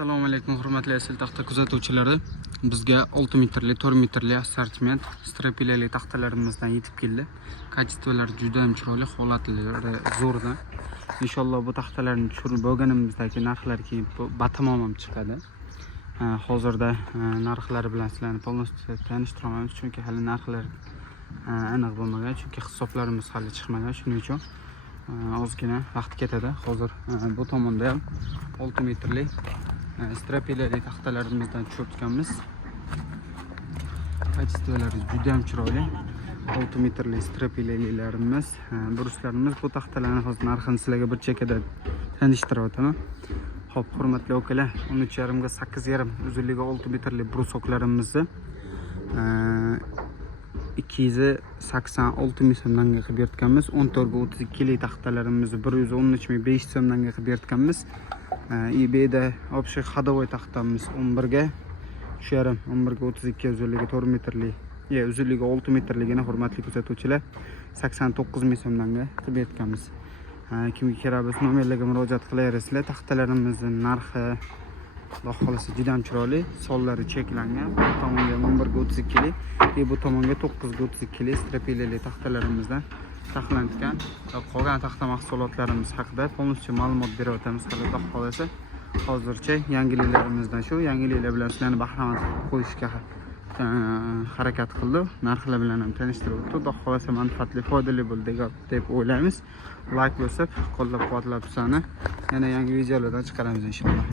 Assalomu alaykum hurmatli asl taxta kuzatuvchilari. Bizga 6 metrli, 4 metrli assortiment strapilali taxtalarimizdan yetib keldi. Kачестволari juda ham chiroyli, holatlari zo'rdan. Inshaalloh bu taxtalarni tushirib bo'lganimizdagi narxlar keyin batamom chiqadi. Hozirda narxlari bilan sizlarni polностью tanishtiraman, chunki hali narxlar aniq bo'lmagan, chunki hisoblarimiz hali chiqmagan, shuning uchun ozgina vaqt ketadi. Hozir bu tomonda ham 6 metrli strapilali taxtalarimizdan tushirtganmiz. Kачестволari juda ham chiroyli. 6 metrli strapilalilarimiz, bruslarimiz. Bu taxtalarning hozir narxini sizlarga bir chekada tanishtirib o'taman. Xo'p, hurmatli akalar, 13,5 ga 8,5 uzunligi 6 metrli brusoklarimizni 286 ming so'mdan qilib berganmiz. 14 ga 32 li taxtalarimizni 113,500 so'mdan qilib berganmiz. eBayda общий ходовой taxtamiz 11 ga 32 uzunligi 4 metrli, uzunligi 6 metrligini hurmatli kuzatuvchilar 89 ming so'mdan qilib berganmiz. Kimga kerak bo'lsa nomerlarga murojaat qilaverasizlar. Taxtalarimizning narxi Xudo xolasa juda ham chiroyli, sonlari cheklangan. Bu tomonga 11 ga 32 li, bu tomonga 9 ga 32 li strapilali taxtalarimizdan taxlangan. Qolgan taxta mahsulotlarimiz haqida polностью ma'lumot berib o'tamiz. Xudo xolasa hozircha yangiliklarimizdan shu yangiliklar bilan sizlarni bahramand qilib qo'yishga harakat qildik. Narxlar bilan ham tanishtirib o'tdik. Xudo xolasa manfaatli, foydali bo'ldi deb o'ylaymiz. Like bosib, qo'llab-quvvatlab bizani yana yangi videolardan chiqaramiz inshaalloh.